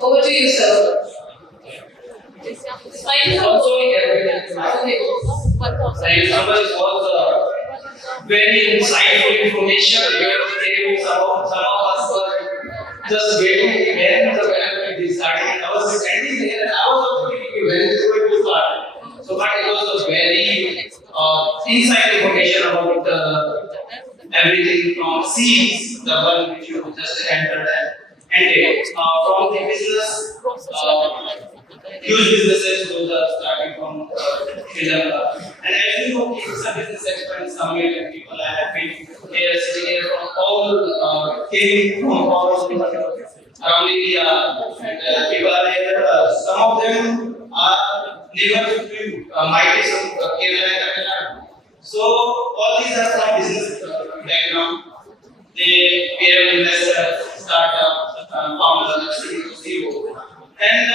Over to you, sir. Also, the example was very insightful information because some of us were just waiting when the development is starting. I was standing there and I was also thinking when it's going to start. So, but it was a very inside information about everything from seeds, the one which you just entered and take from the business. Huge businesses, those are starting from Sri Lanka. And as you know, it's a business expert summit and people are happy here, sitting here from all, came from all around India. And people are here, some of them are neighbors to you, might be some Kerala and Tamil Nadu. So, all these are some business background. They have investors, startups, founders, CEO. And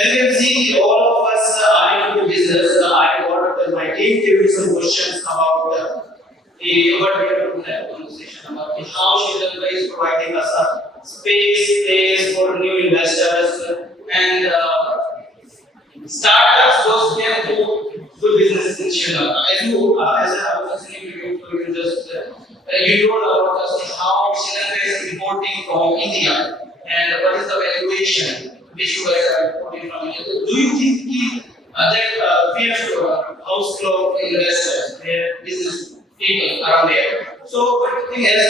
as you can see, all of us are into business. I got my team give me some questions about what we have to have conversation about how Sri Lanka is providing us a space for new investors and startups. Those can do good business in Sri Lanka. As I was listening to you, you told about us how Sri Lanka is importing from India and what is the valuation which you guys are importing from India. Do you think that we have house club investors, business people around there? So, what do you think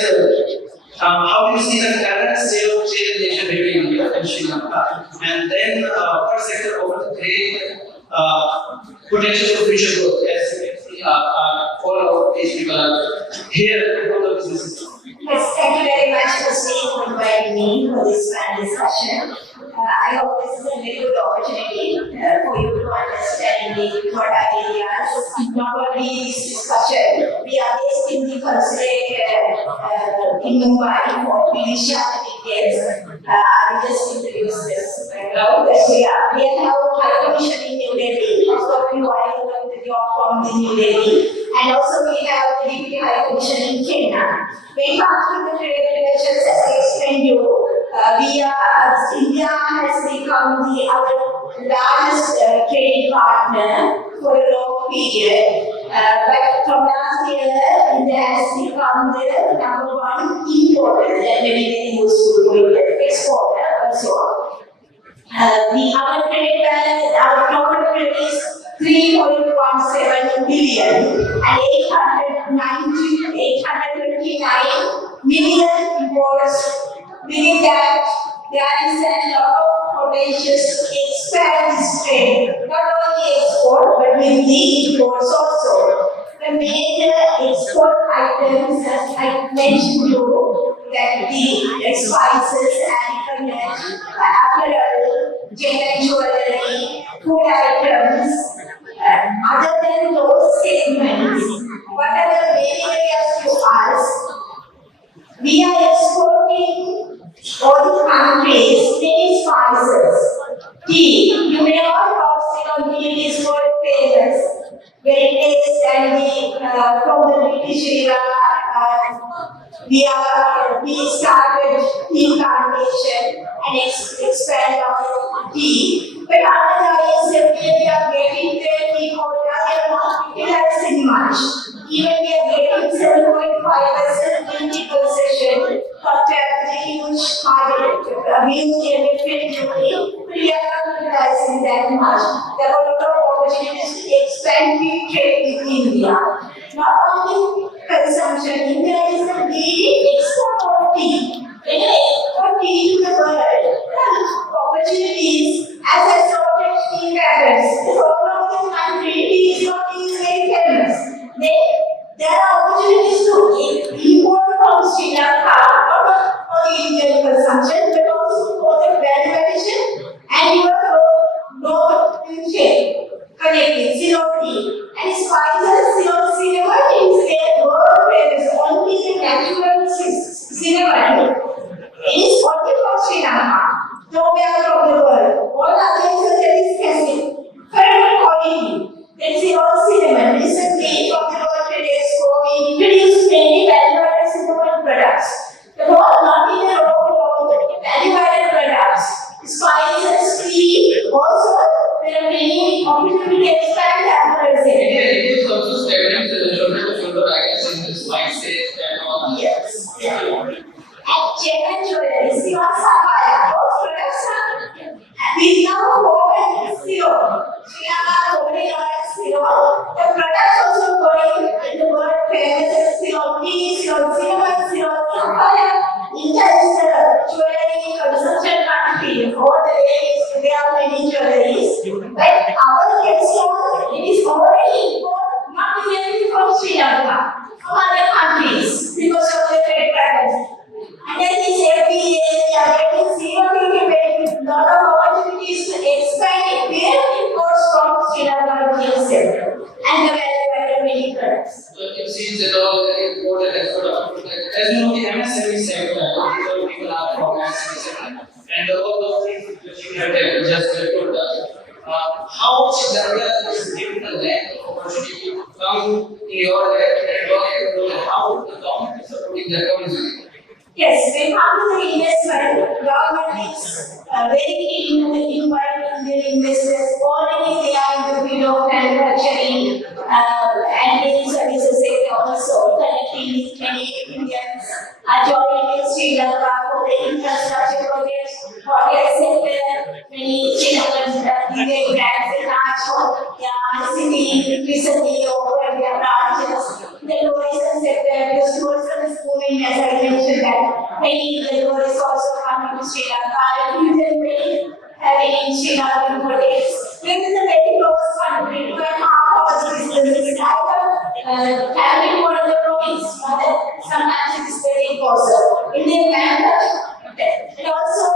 how do you see the current state of trade relation between India and Sri Lanka? And then, per sector over the great potential for future growth, as you can see, all of these people are here to grow the businesses. Yes, thank you very much for inviting me for this discussion. I hope this is a very good opportunity for you to understand the product areas. Not only this discussion, we are based in the Consulate in Mumbai for initial details. I will just introduce this background. We have High Commission in New Delhi. Most of you are going to job from the New Delhi. And also we have the Deputy High Commission in Kenya. When it comes to the trade relations, as I explained you, India has become the other largest trading partner for a long period. But from last year, India has become the number one importer, that may be very useful for India, exporter also. Our trade balance, our total trade is 3.17 billion and 829 million imports. Within that, there is a lot of potential to expand this trade, not only export but with the imports also. The major export items, as I mentioned you, that the spices, apparel, gem jewelry, food items. Other than those segments, what are the main areas to us? We are exporting all the countries many spices. Tea, you may all have seen on tea is world famous. Very taste and from the British era, we started tea plantation and expand our tea. But other times, we are getting the tea quota, we are not utilizing much. Even we are getting 7.5% duty concession compared to the huge huge duty. We are not utilizing that much. There are a lot of opportunities to expand free trade with India. Not only consumption, India is the leading exporter of tea. When you export tea to the world, opportunities as I sorted tea patterns. The problem of this country, tea is not very famous. There are opportunities to years. And gem and jewelry, you are sapphire, those products are we now open zero. Sri Lanka opening on zero. The products also going in the world famous as zero P, zero silver, zero sapphire. India is the jewelry consumption country. All the ladies, there are many jewelries. But our headstone, it is already imported, not really from Sri Lanka, from other countries because of the trade patterns. And then this every year we are getting zero to lot of opportunities to expand where imports from Sri Lanka itself and the value-added many products. It seems that all import and export of as you know, the MSME sector, people are from MSME sector, and all those things which you have just told us. How Sri Lanka is given the land of opportunity to come in your and how the government is supporting the community? Yes, when it comes to the investment, government is very keen to invite Indian investors. Already they are in the field of manufacturing and many services sector also. Connecting many Indians are joining in Sri Lanka for the infrastructure projects, hotel sector, many Sri Lankans Indian brands in Ahtosham, city recently opened their branches. The tourism sector, because tourism is moving, as I mentioned that many tourists also coming to Sri Lanka and many having in Sri Lankan hotels. There is a very close country, 2.5 hours distance. It's like traveling for the province, but sometimes it is very close. Indian manufacturing, and also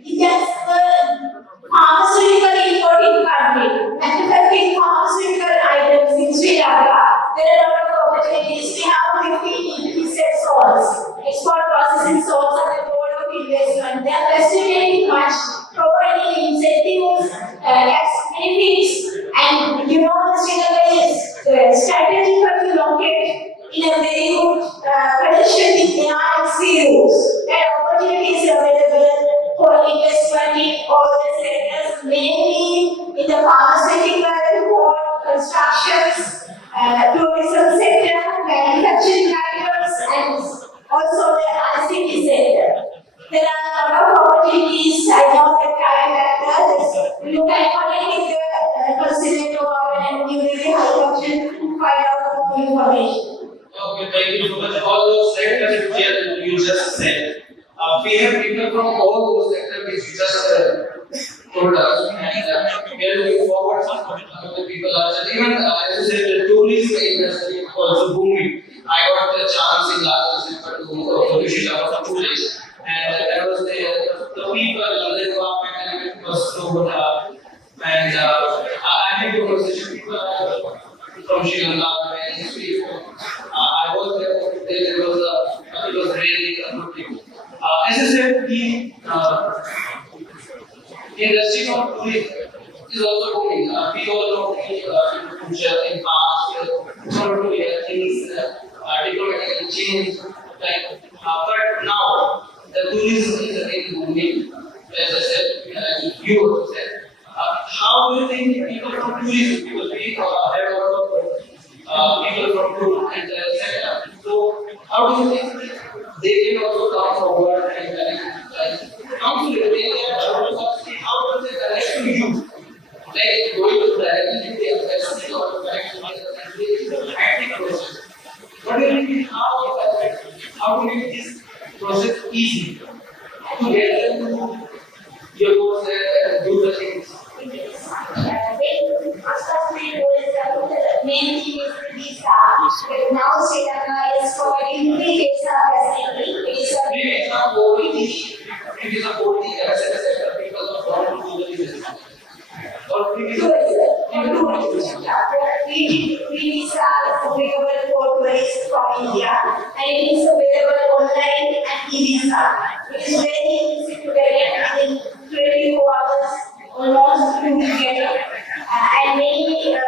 India's pharmaceutical importing country, manufacturing pharmaceutical items in Sri Lanka. There are a lot of opportunities. We have 15 salts, export processing salts at the board of investment. They are facilitating much, providing incentives, tax benefits, and you know the Sri Lanka is strategically located in a very good condition with NRC rules. That opportunity is available for investment in all the sectors, mainly in the pharmaceutical, port, constructions, tourism sector, manufacturing sectors, and also the ICT sector. There are a lot of opportunities. I know that time factor. You can connect with the Consulate and you really have the option to find out more information. Okay, thank you so much. All those sectors which you just said. We have people from all those sectors which you just told us, and we are looking forward to the people are even as you said, the tourism industry is also booming. I got the chance in last December to visit for 2 days, and I was there. The people, the environment was so good, and I had a conversation with people from Sri Lanka and history. I was there. It was really a good thing. As I said, the industry of tourism is also booming. We all know in future, in past, things diplomatic change. But now the tourism is again booming. As I said, you also said. How do you think people from tourism, because we have a lot of people from tourism and sector. So how do you think they can also come forward and Consulate, how does it connect to you? Like going to directly to the investment or connect to the active process. What do you think? How to make this process easy to get them to your goals and do the things? Main thing is the visa. Now Sri Lanka is providing free visa facility. Maybe it's not only it is a only sector people are born to do the business. Or free visa. Free visa is available for tourists from India, and it is available online and e-visa. It is very easy to get it within 24 hours, almost you will get it. And many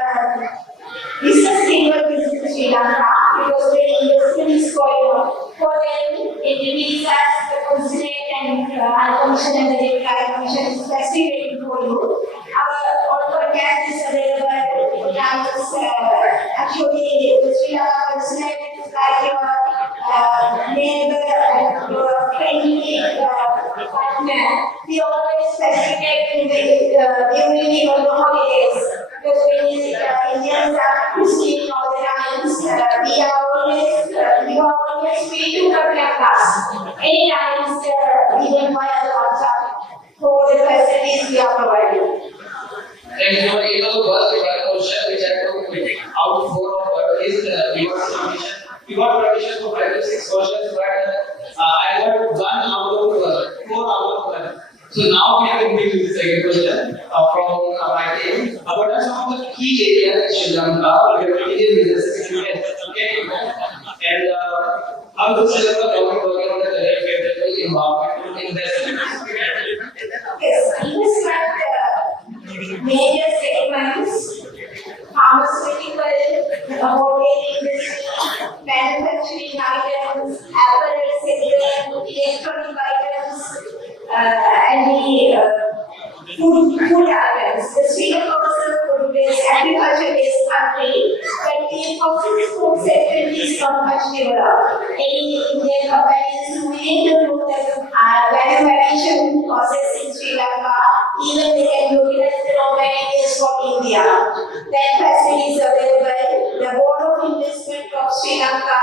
business people visit Sri Lanka because many investment is going on. For them, it visas, the consulate and high commission and the debit high commission is facilitating for you. Our podcast is available. Now, actually, the Sri Lanka consulate is like your free to come to class. Anytime, even via the WhatsApp for the facilities we are providing. And it was one question which I took out for is we got permission. We got permission for 5 to 6 questions, but I got 1 out of 4 out of 1. So now we are moving to the second question from my team. What are some of the key areas in Sri Lanka where Indian businesses can get involved? And how does Sri Lanka government working on the career fair environment to invest in Yes, investment major segments, pharmaceutical, hotel industry, manufacturing items, apparel sector, electronic items, and the food items. The Sri Lanka was a food-based, agriculture-based country, but the processed food sector is not much developed. Any Indian companies who need to do the value addition process in Sri Lanka, even they can utilize the raw materials from India. That facility is available. The Board of Investment of Sri Lanka,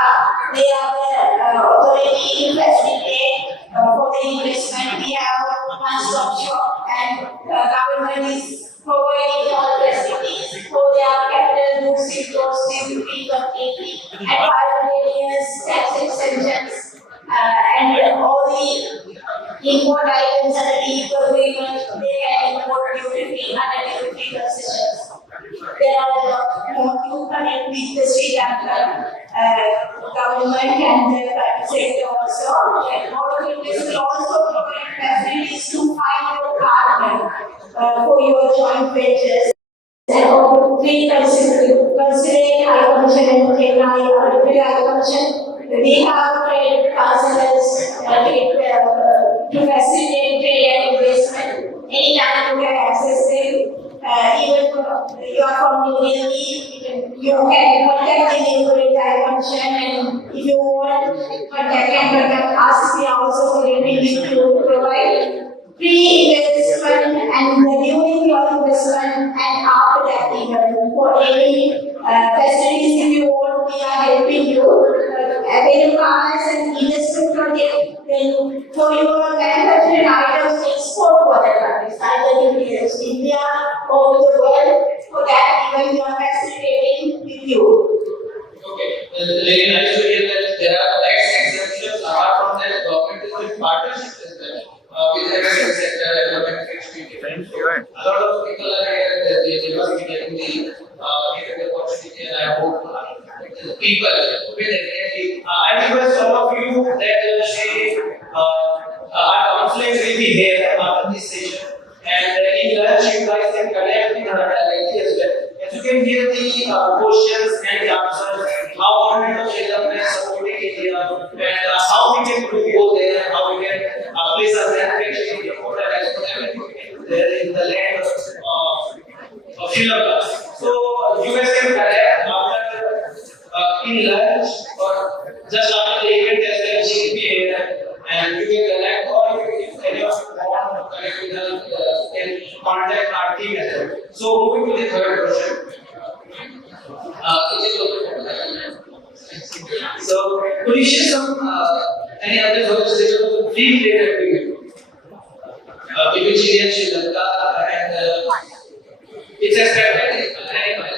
they are the authority to facilitate for the investment. We have one-stop shop, and government is providing all facilities for their capital goods in free completely, and 500 years tax exemptions, and all the import items under the agreement, they can import duty-free under duty-free concessions. There are more to connect with the Sri Lankan government and the private sector also. And Board of Investment also provide facilities to find your partner for your joint ventures. And also considering high commission and technology high commission. We have trade counselors to facilitate trade and investment. Anytime you can access them. Even if you are from New Delhi, you can contact the neighborhood high commission, and if you want contact us, we are also willing to provide pre-investment and during your investment and after that even for any facilities if you want, we are helping you. When you come as an investment project, then for your manufacturing items export for the countries, either in India or the world, for that even we are facilitating with you. Okay, very nice to hear that there are tax exemptions. Apart from that, government is doing partnerships as well with the agriculture sector and the manufacturing defense. A lot of people are here that they must be getting the opportunity, and I hope people will definitely. I request all of you that our counselors will be here after this session, and in lunch you guys can connect with her directly as well. As you can hear the questions and the answers, how government of Sri Lanka is supporting India, and how we can go there, how we can place our manufacturing there in the land of Sri Lanka. So you guys can connect after in lunch or just after the event as well. She will be here, and you can connect, or if any of you want to connect with us, can contact our team as well. So moving to the third question. So could you share some any other conversation of the free trade agreement between India and Sri Lanka, and it's expected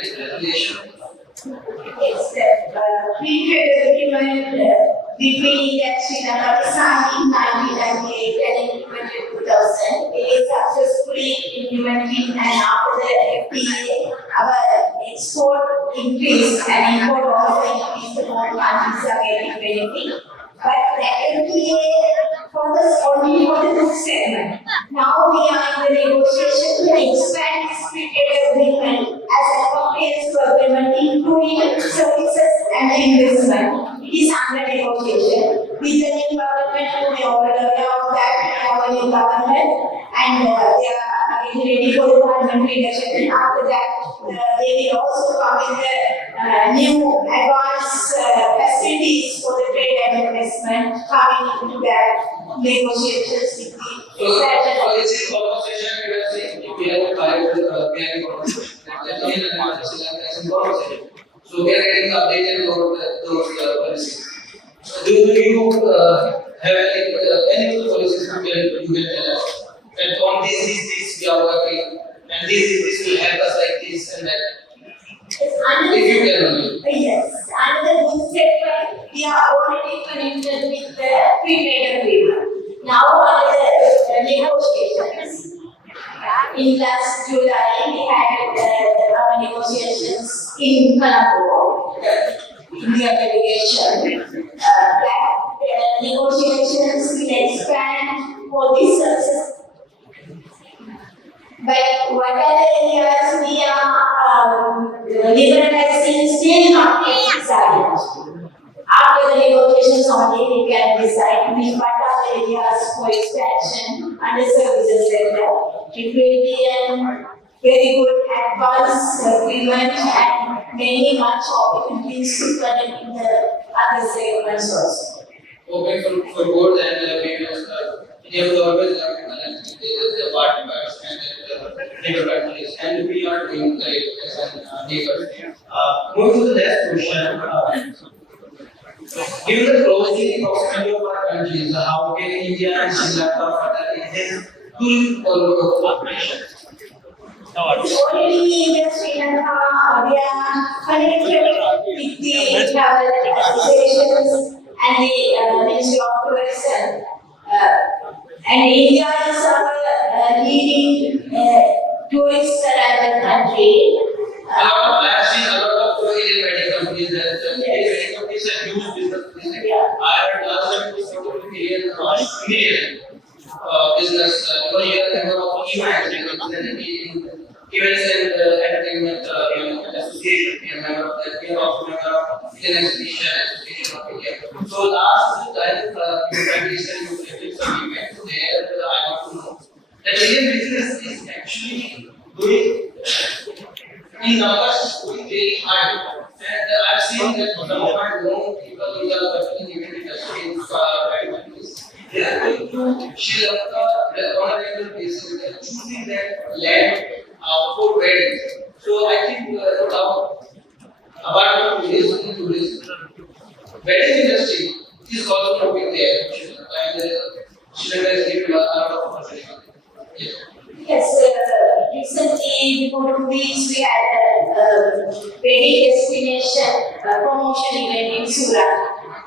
in relation. It's the free trade agreement between India and Sri Lanka was signed in 1998 and implemented in 2000. It is successfully implemented, and after the FTA, our export increased and import also increased. The more countries are getting benefit. But the FTA focused only on the goods segment. Now we are in the negotiation to expand this free trade agreement as a comprehensive agreement, including services and investment. It is under negotiation. With the new government, we are already aware of that. We have a new government, and they are getting ready for the parliamentary election. After that, they will also come with the new advanced facilities for the trade and investment coming into that negotiations with the Policy conversation we are saying we have conversation. So we are getting updated about those policies. Do you have any other policies you can tell us? And on this we are working, and this will help us like this and that. If you can only. Yes, another good step, we are already connected with the free trade agreement. Now, under the negotiations, in last July, we had our negotiations in Colombo, India delegation. That negotiations will expand for this success. But what are the areas we are liberalizing still not yet decided. After the negotiations only we can decide what are the areas for expansion under services sector. It will be a very good advance agreement and many much opportunities to connect in the other segments also. Open for both and we will India will always have to connect with the partners and neighbor countries, and we are doing like as a neighbor. Moving to the next question. Given the closing proximity of our countries, how can India and Sri Lanka further enhance tourism cooperation? Already in Sri Lanka, we are connected with the travel associations and the Ministry of Tourism. And India is our leading tourist arrival country. I have seen a lot of Indian wedding companies that wedding companies are huge business. I heard last time it was million business because you are a member of events and entertainment association. We are member of that. We are also member of Indian Exhibition Association of India. So last time you practiced and you did some events there. I want to know that Indian business is actually doing in numbers is going very high. And I've seen that some of my known people who are working in the industry in they are going to Sri Lanka on a regular basis. They are choosing that land for weddings. So I think apart from tourism, wedding industry is also moving there in Sri Lanka, and Sri Lanka is giving a lot of opportunity. Yes. Yes, recently before 2 weeks we had a wedding destination promotion event in Surat.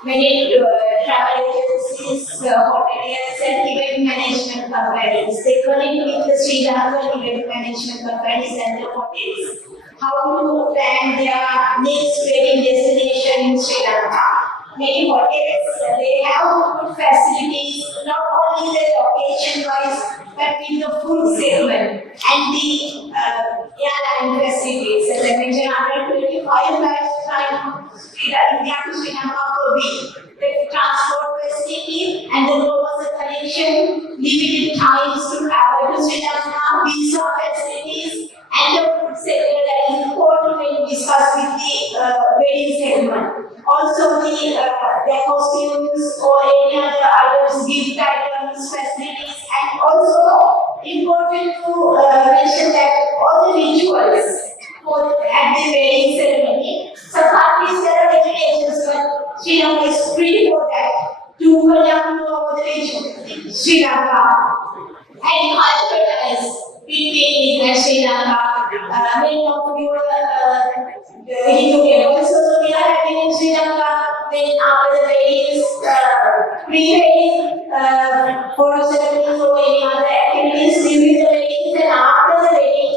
Many travel agencies, hoteliers and event management companies, they connect with the Sri Lankan event management companies and the hotels. How to plan their next wedding destination in Sri Lanka. Many hotels, they have good facilities, not only the location wise, but in the food segment and the airline facilities. As I mentioned, 125 flights from India to Sri Lanka per week. The transport facility and the global connection, limited times to travel to Sri Lanka, visa facilities, and the food sector that is important when we discuss with the wedding segment. Also their costumes or any other items, gift items, facilities, and also important to mention that all the rituals at the wedding ceremony. Some countries there are regulations, but Sri Lanka is free for that to conduct the rituals in Sri Lanka and cultural ties between India and Sri Lanka. Many of you Hindu temples also we are having in Sri Lanka. Then after the weddings, pre-wedding photo ceremonies or any other activities during the weddings and after the wedding,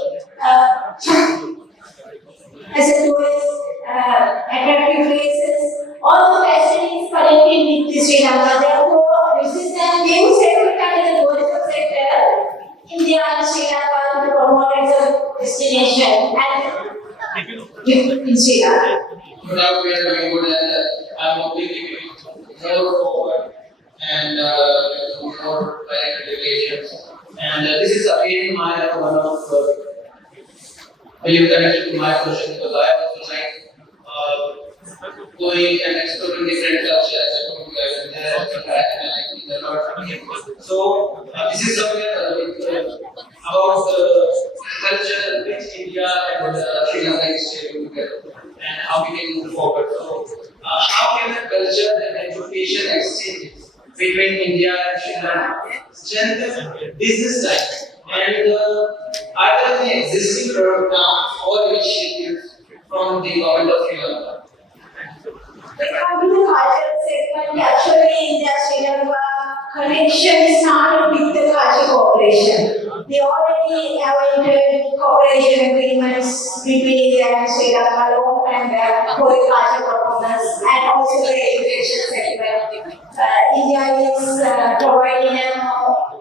as a tourist, attractive places, all the facilities connected with the Sri Lanka. Therefore, this is the new sector in the tourism sector. India and Sri Lanka to promote as a destination and in Sri Lanka. No doubt we are doing good, and I'm hoping we will more forward and do more direct relations. And this is again my one of you connected to my question because I also like going and exploring different cultures and there are not. So this is somewhere about the culture which India and Sri Lanka is sharing together and how we can move forward. So how can the culture and education exchanges between India and Sri Lanka strengthen business life? And are there any existing programs or initiatives from the government of Sri Lanka? When it comes to the cultural segment, actually India Sri Lanka connection started with the culture cooperation. They already have entered cooperation agreements between India and Sri Lanka long time back for the culture performance and also the education segment. India is providing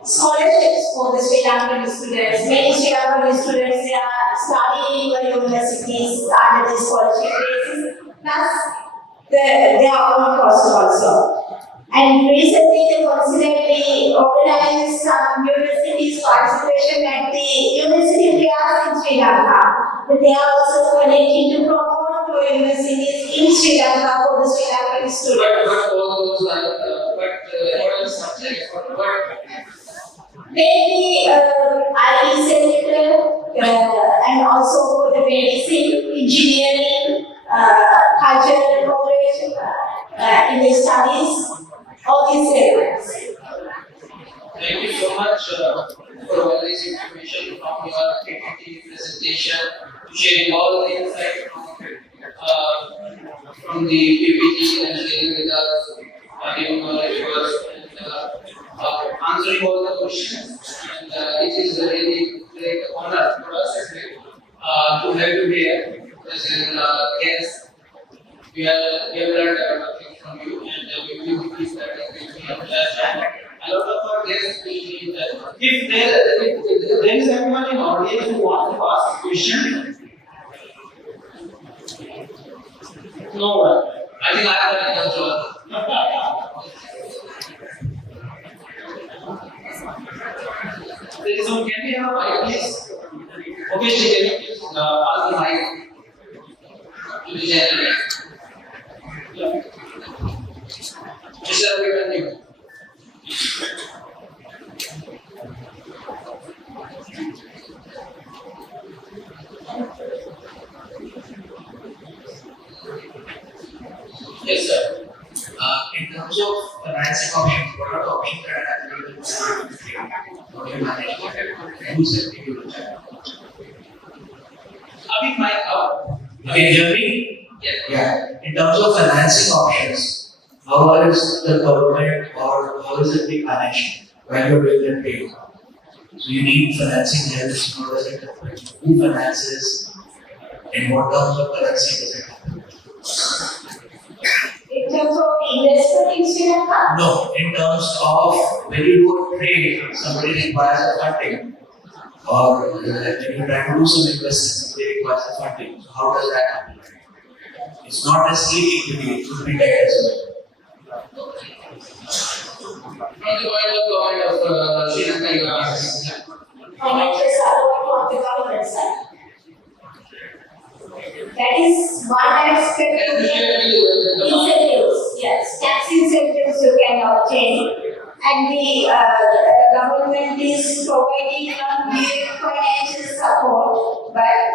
scholarships for the Sri Lankan students. Many Sri Lankan students they are studying in universities under the scholarship basis. Plus, their own cost also. And recently, the Consulate organized some universities participation at the university fairs in Sri Lanka. But they are also connecting to promote to universities in Sri Lanka for the Sri Lankan students. But all those what subjects? What? Mainly IT sector and also for the medicine, engineering, cultural cooperation in the studies, all these segments. Thank you so much for all this information from your PPT presentation, sharing all the insight from the PPT and sharing with us your knowledge for us and answering all the questions. And it is a really great honor for us to have you here as a guest. We have learned a lot of things from you, and we will keep that a lot of our guests will be that. If there is anyone in audience who wants to ask a question, no one. I think I have done enough job. There is no. Can we have a mic, please? Obviously, can you please pass the mic to the gentleman? Yeah. Mr. Abhimanyu. Yes, sir. In terms of financing options, what are the options that are available for your management? Who's helping you with that? Abhi, mic up. Can you hear me? Yes. Yeah. In terms of financing options, how is the government or how is it being managed when you're doing the trade? So you need financing help. How does it happen? Who finances? In what terms of currency does it happen? In terms of investment in Sri Lanka, No, in terms of when you go trade, somebody requires a funding, or when you try to do some investment, somebody requires a funding. So how does that happen? It's not necessarily equity; it could be debt as well. From the point of government of Sri Lanka, you are asking. financial support from the government side. That is one aspect of the incentives. Yes, tax incentives you can obtain, and the government is providing not direct financial support, but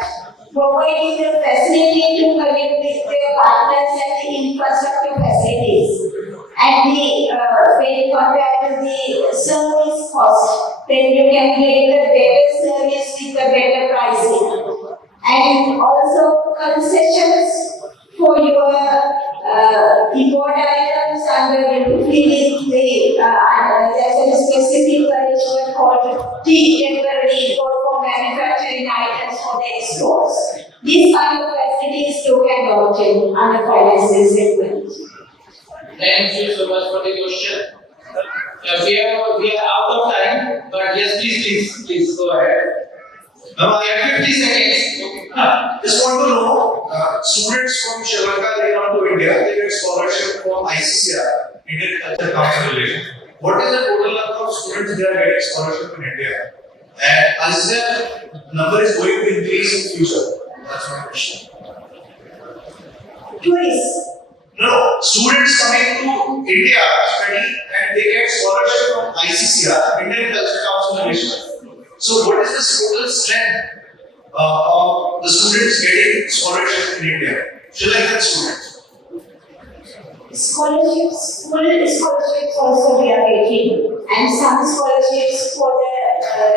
providing the facility to connect with their partners and the infrastructure facilities. And when compared to the service cost, then you can get the better service with the better pricing. And also concessions for your import items under the there's a specific arrangement called temporary import for manufacturing items for the exports. These kind of facilities you can obtain under financial segment. Thank you so much for the question. We are out of time, but yes, please go ahead. Now I have 50 seconds. Just want to know, students from Sri Lanka, they come to India, they get scholarship from ICCR, Indian Culture Council Relation. What is the total number of students they are getting scholarship in India? And is their number is going to increase in future? That's my question. Tourists. No, students coming to India study and they get scholarship from ICCR, Indian Culture Council Relation. So what is the total strength of the students getting scholarship in India? Sri Lankan students. scholarships, full scholarships also we are getting, and some scholarships for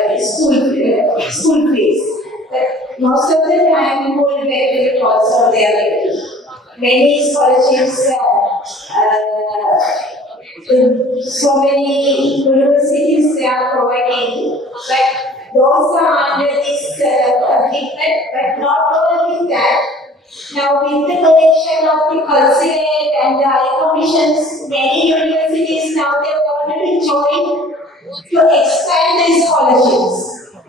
the school fees. But most of the time, full benefit also they are getting. Many scholarships, so many universities they are providing, but those are under this treatment, but not only that. Now, with the connection of the Consulate and the High Commissions, many universities now they already joined to expand the scholarships.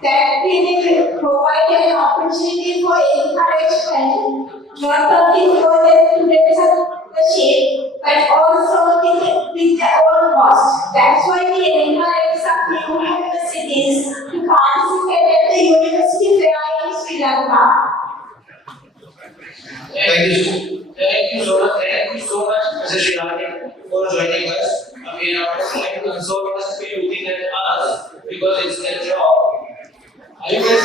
That will provide an opportunity for encouragement, not only for the students of the ship, but also with their own cost. That's why we encourage some new universities to participate at the university fair in Sri Lanka. Thank you so much. Thank you so much, Mr. Shrirani, for joining us. I mean, our time consult must be looking at us because it's their job. Are you guys